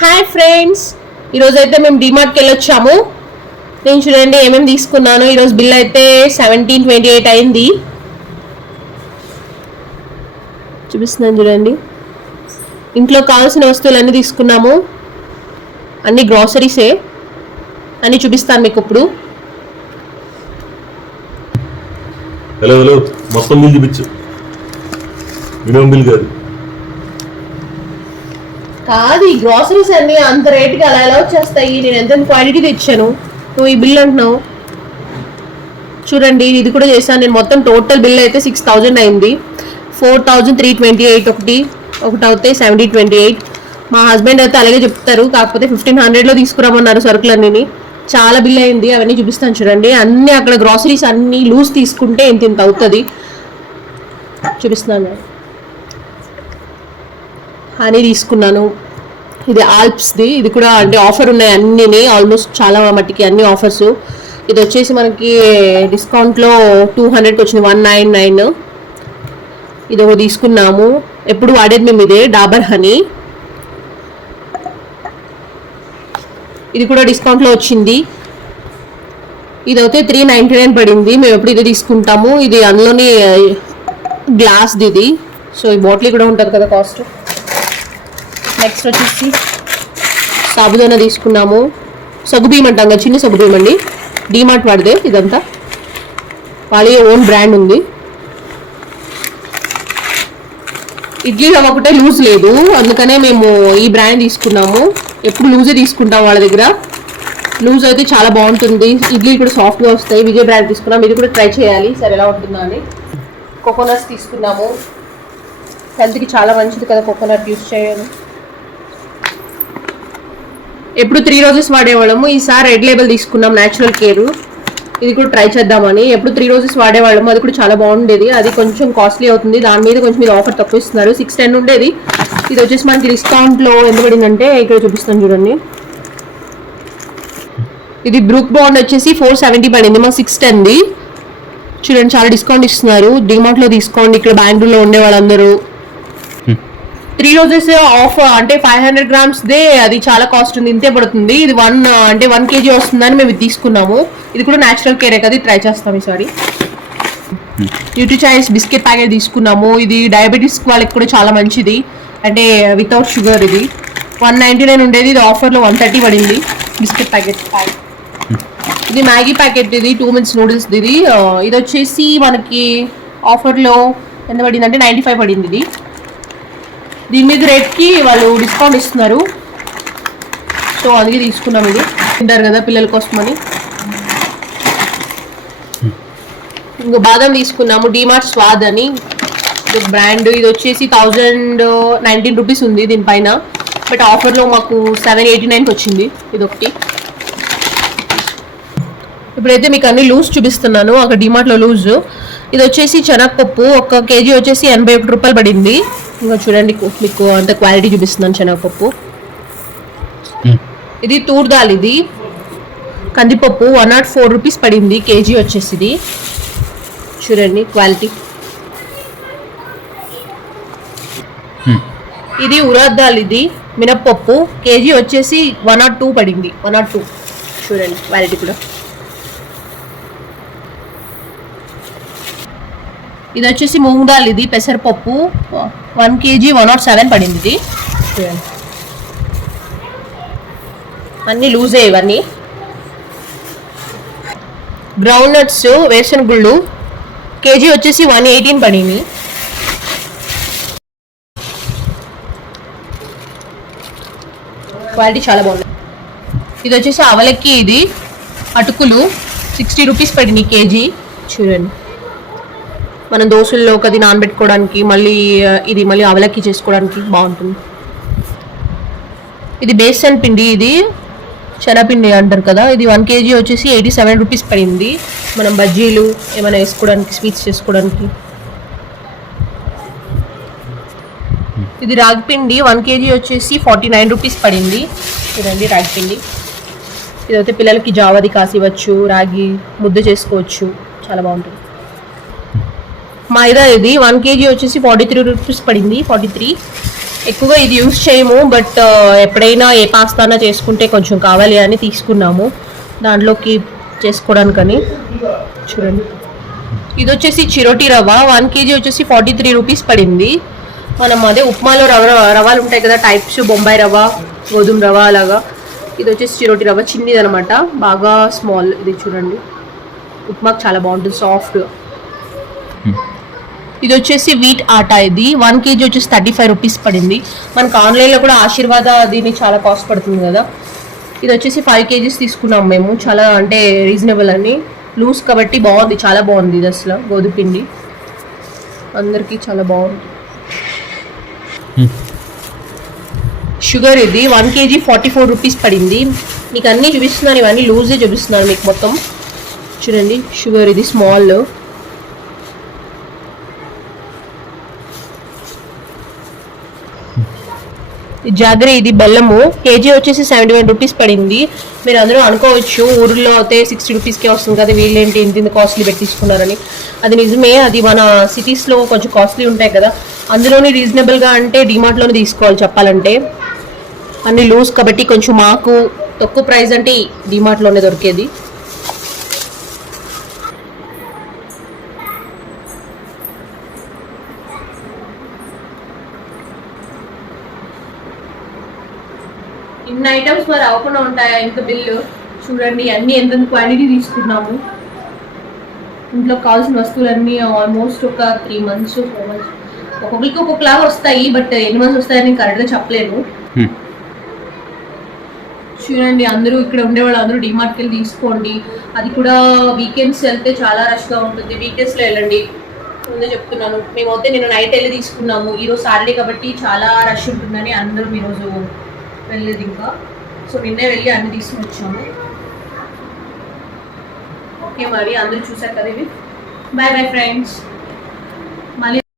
Hi friends, ఈరోజు అయితే మేము డిమార్ట్కి వెళ్ళొచ్చాము. నేను చూడండి ఏమేమి తీసుకున్నాను. ఈరోజు బిల్ అయితే 1728 అయింది. చూపిస్తున్నాను చూడండి. ఇంట్లో కావాల్సిన వస్తువులు అన్నీ తీసుకున్నాము. అన్ని గ్రాసరీసే, అన్నీ చూపిస్తాను మీకు ఇప్పుడు. హలో మొత్తం బిల్ చూపించు. మినిమం బిల్ కాదు, ఈ గ్రాసరీస్ అన్ని అంత రేటుకి అలా ఎలా వచ్చేస్తాయి? నేను ఎంత క్వాలిటీ తెచ్చాను, నువ్వు ఈ బిల్ అంటున్నావు. చూడండి, ఇది కూడా చేశాను నేను. మొత్తం టోటల్ బిల్ అయితే 6000 అయింది. 4328 ఒకటి అవుతే 1728. మా హస్బెండ్ అయితే అలాగే చెప్తారు, కాకపోతే 1500లో తీసుకురామన్నారు సరుకులన్నీ. చాలా బిల్ అయింది, అవన్నీ చూపిస్తాను చూడండి. అన్ని అక్కడ గ్రాసరీస్ అన్ని లూజ్ తీసుకుంటే ఇంత అవుతుంది. చూపిస్తున్నాను. హనీ తీసుకున్నాను, ఇది ఆల్ప్స్ది. ఇది కూడా అంటే ఆఫర్ ఉన్నాయి అన్నీ, ఆల్మోస్ట్ చాలా మట్టికి అన్ని ఆఫర్స్. ఇది వచ్చేసి మనకి డిస్కౌంట్లో 200కి వచ్చింది, 199. ఇది ఒక తీసుకున్నాము, ఎప్పుడు వాడేది మేము ఇదే, డాబర్ హనీ. ఇది కూడా డిస్కౌంట్లో వచ్చింది. ఇది అయితే 399 పడింది. మేము ఎప్పుడు ఇదే తీసుకుంటాము. ఇది అందులోని గ్లాస్ది ఇది, సో ఈ బాటిల్ కూడా ఉంటుంది కదా కాస్ట్. నెక్స్ట్ వచ్చేసి సాబుదానా తీసుకున్నాము. సగ్గుబియ్యం అంటాం కదా, చిన్న సగ్గుబియ్యం అండి. డీమార్ట్ వాడిదే ఇదంతా, వాళ్ళ ఓన్ బ్రాండ్ ఉంది. ఇడ్లీ రవ్వ ఒకటే లూజ్ లేదు, అందుకనే మేము ఈ బ్రాండ్ తీసుకున్నాము. ఎప్పుడు లూజే తీసుకుంటాం వాళ్ళ దగ్గర. లూజ్ అయితే చాలా బాగుంటుంది, ఇడ్లీ కూడా సాఫ్ట్గా వస్తాయి. విజయ్ బ్రాండ్ తీసుకున్నాం, ఇది కూడా ట్రై చేయాలి సరే ఎలా ఉంటుందో అని. కోకోనట్స్ తీసుకున్నాము, హెల్త్కి చాలా మంచిది కదా కోకోనట్ యూస్ చేయాలి. ఎప్పుడు 3 రోజెస్ వాడేవాళ్ళము, ఈసారి రెడ్ లేబుల్ తీసుకున్నాం, న్యాచురల్ కేర్. ఇది కూడా ట్రై చేద్దామని. ఎప్పుడు 3 రోజెస్ వాడేవాళ్ళము, అది కూడా చాలా బాగుండేది. అది కొంచెం కాస్ట్లీ అవుతుంది, దాని మీద కొంచెం మీరు ఆఫర్ తక్కువ ఇస్తున్నారు. 610 ఉండేది, ఇది వచ్చేసి మనకి డిస్కౌంట్లో ఎంత పడిందంటే ఇక్కడ చూపిస్తాను చూడండి. ఇది బ్రూక్ బాండ్ వచ్చేసి 470 పడింది, మాకు 610ది. చూడండి చాలా డిస్కౌంట్ ఇస్తున్నారు. డిమార్ట్లో తీసుకోండి, ఇక్కడ బెంగళూరులో ఉండే వాళ్ళందరూ. 3 రోజెస్ ఆఫ్ అంటే 500 grams అది చాలా కాస్ట్ ఉంది, ఇంతే పడుతుంది. ఇది 1 kg వస్తుందని మేము ఇది తీసుకున్నాము. ఇది కూడా న్యాచురల్ కేరే కదా, ట్రై చేస్తాం ఈసారి. న్యూట్రీ చాయిస్ బిస్కెట్ ప్యాకెట్ తీసుకున్నాము. ఇది డయాబెటీస్ వాళ్ళకి కూడా చాలా మంచిది, అంటే వితౌట్ షుగర్. ఇది 199 ఉండేది, ఇది ఆఫర్లో 130 పడింది బిస్కెట్ ప్యాకెట్. ఇది మ్యాగీ ప్యాకెట్, ఇది 2 minutes నూడిల్స్. ఇది వచ్చేసి మనకి ఆఫర్లో ఎంత పడింది అంటే 95 పడింది. ఇది దీని మీద రేట్కి వాళ్ళు డిస్కౌంట్ ఇస్తున్నారు, సో అందుకే తీసుకున్నాం. ఇది తింటారు కదా పిల్లల కోసమని. ఇంకో బాదం తీసుకున్నాము, డిమార్ట్ స్వాద్ అని బ్రాండ్. ఇది వచ్చేసి 1019 రూపీస్ ఉంది దీనిపైన, బట్ ఆఫర్లో మాకు 789కి వచ్చింది. ఇది ఒకటి. ఇప్పుడైతే మీకు అన్ని లూజ్ చూపిస్తున్నాను, అక్కడ డిమార్ట్లో లూజ్. ఇది వచ్చేసి శనగపప్పు, 1 kg వచ్చేసి 81 రూపాయలు పడింది. ఇంకా చూడండి మీకు అంత క్వాలిటీ చూపిస్తున్నాను శనగపప్పు. ఇది తూర్ దాల్, ఇది కందిపప్పు 104 రూపీస్ పడింది కేజీ వచ్చేసి. ఇది చూడండి క్వాలిటీ. ఇది ఉరాద్ దాల్, ఇది మినప్పప్పు, కేజీ వచ్చేసి 102 పడింది, 102. చూడండి క్వాలిటీ కూడా. ఇది వచ్చేసి మూంగ్ దాల్, ఇది పెసరపప్పు, 1 kg 107 పడింది. ఇది చూడండి అన్నీ లూజే ఇవన్నీ. గ్రౌండ్ నట్స్ వేరుశనగ గుళ్ళు, కేజీ వచ్చేసి 118 పడింది. క్వాలిటీ చాలా బాగుంది. ఇది వచ్చేసి అవలక్కి, ఇది అటుకులు 60 రూపీస్ పడింది కేజీ. చూడండి మనం దోశల్లో అది నానబెట్టుకోవడానికి, ఇది మళ్ళీ అవలక్కి చేసుకోవడానికి బాగుంటుంది. ఇది బేసన్ పిండి, ఇది శనగపిండి అంటారు కదా. ఇది 1 kg వచ్చేసి 87 రూపీస్ పడింది, మనం బజ్జీలు ఏమైనా వేసుకోవడానికి, స్వీట్స్ చేసుకోవడానికి. ఇది రాగిపిండి, 1 kg వచ్చేసి 49 రూపీస్ పడింది. చూడండి రాగిపిండి. ఇదైతే పిల్లలకి జావది కాసివచ్చు, రాగి ముద్ద చేసుకోవచ్చు, చాలా బాగుంటుంది. మైదా, ఇది 1 kg వచ్చేసి 43 రూపీస్ పడింది, 43. ఎక్కువగా ఇది యూస్ చేయము, బట్ ఎప్పుడైనా ఏ పాస్తానా చేసుకుంటే కొంచెం కావాలి అని తీసుకున్నాము దాంట్లోకి చేసుకోవడానికని. చూడండి, ఇది వచ్చేసి చిరోటి రవ్వ 1 kg వచ్చేసి 43 రూపీస్ పడింది. మనం అదే ఉప్మాలో రవ్వలు ఉంటాయి కదా టైప్స్, బొంబాయి రవ్వ, గోధుమ రవ్వ అలాగా. ఇది వచ్చేసి చిరోటి రవ్వ, చిన్నది అనమాట, బాగా స్మాల్. ఇది చూడండి, ఉప్మాకి చాలా బాగుంటుంది, సాఫ్ట్గా. ఇది వచ్చేసి వీట్ ఆటా, ఇది 1 kg వచ్చేసి 35 రూపీస్ పడింది. మనకు ఆన్లైన్లో కూడా ఆశీర్వాద దీన్ని చాలా కాస్ట్ పడుతుంది కదా. ఇది వచ్చేసి 5 kgs తీసుకున్నాం మేము, చాలా అంటే రీజనబుల్ అని. లూజ్ కాబట్టి బాగుంది, చాలా బాగుంది. ఇది అసలు గోధుమ పిండి అందరికీ చాలా బాగుంది. షుగర్ ఇది 1 kg 44 రూపీస్ పడింది. మీకు అన్నీ చూపిస్తున్నాను, ఇవన్నీ లూజే చూపిస్తున్నాను మీకు మొత్తం. చూడండి, షుగర్ ఇది స్మాల్. జాగరి ఇది బెల్లము, కేజీ వచ్చేసి 71 రూపీస్ పడింది. మీరు అందరూ అనుకోవచ్చు ఊర్లో అయితే 60 రూపీస్కే వస్తుంది కదా, వీళ్ళేంటి ఇంత కాస్ట్లీ పెట్టి తీసుకున్నారని. అది నిజమే, అది మన సిటీస్లో కొంచెం కాస్ట్లీ ఉంటాయి కదా, అందులోనే రీజనబుల్గా అంటే డిమార్ట్లోనే తీసుకోవాలి చెప్పాలంటే. అన్ని లూజ్ కాబట్టి కొంచెం మాకు తక్కువ ప్రైస్ అంటే డిమార్ట్లోనే దొరికేది. ఇన్ని ఐటమ్స్ మరి అవ్వకుండా ఉంటాయా ఇంత బిల్లు? చూడండి, అన్ని ఎంత క్వాంటిటీ తీసుకున్నాము. ఇంట్లో కావాల్సిన వస్తువులన్నీ ఆల్మోస్ట్ ఒక 3 months 4 months, ఒక్కొక్కరికి ఒక్కొక్కలాగా వస్తాయి, బట్ ఎన్ని మంత్స్ వస్తాయని కరెక్ట్గా చెప్పలేను. చూడండి, అందరూ ఇక్కడ ఉండేవాళ్ళు అందరూ డిమార్ట్కి వెళ్ళి తీసుకోండి. అది కూడా వీకెండ్స్ వెళ్తే చాలా రష్గా ఉంటుంది, వీకెండ్స్లో వెళ్ళండి. ముందే చెప్తున్నాను, మేమైతే నిన్న నైట్ వెళ్ళి తీసుకున్నాము. ఈరోజు సాటర్డే కాబట్టి చాలా రష్ ఉంటుందని అందరూ ఈరోజు వెళ్ళేది ఇంకా. సో నిన్నే వెళ్ళి అన్ని తీసుకుని వచ్చాము. ఓకే, మరి అందరూ చూసారు కదా ఇవి. Bye bye friends.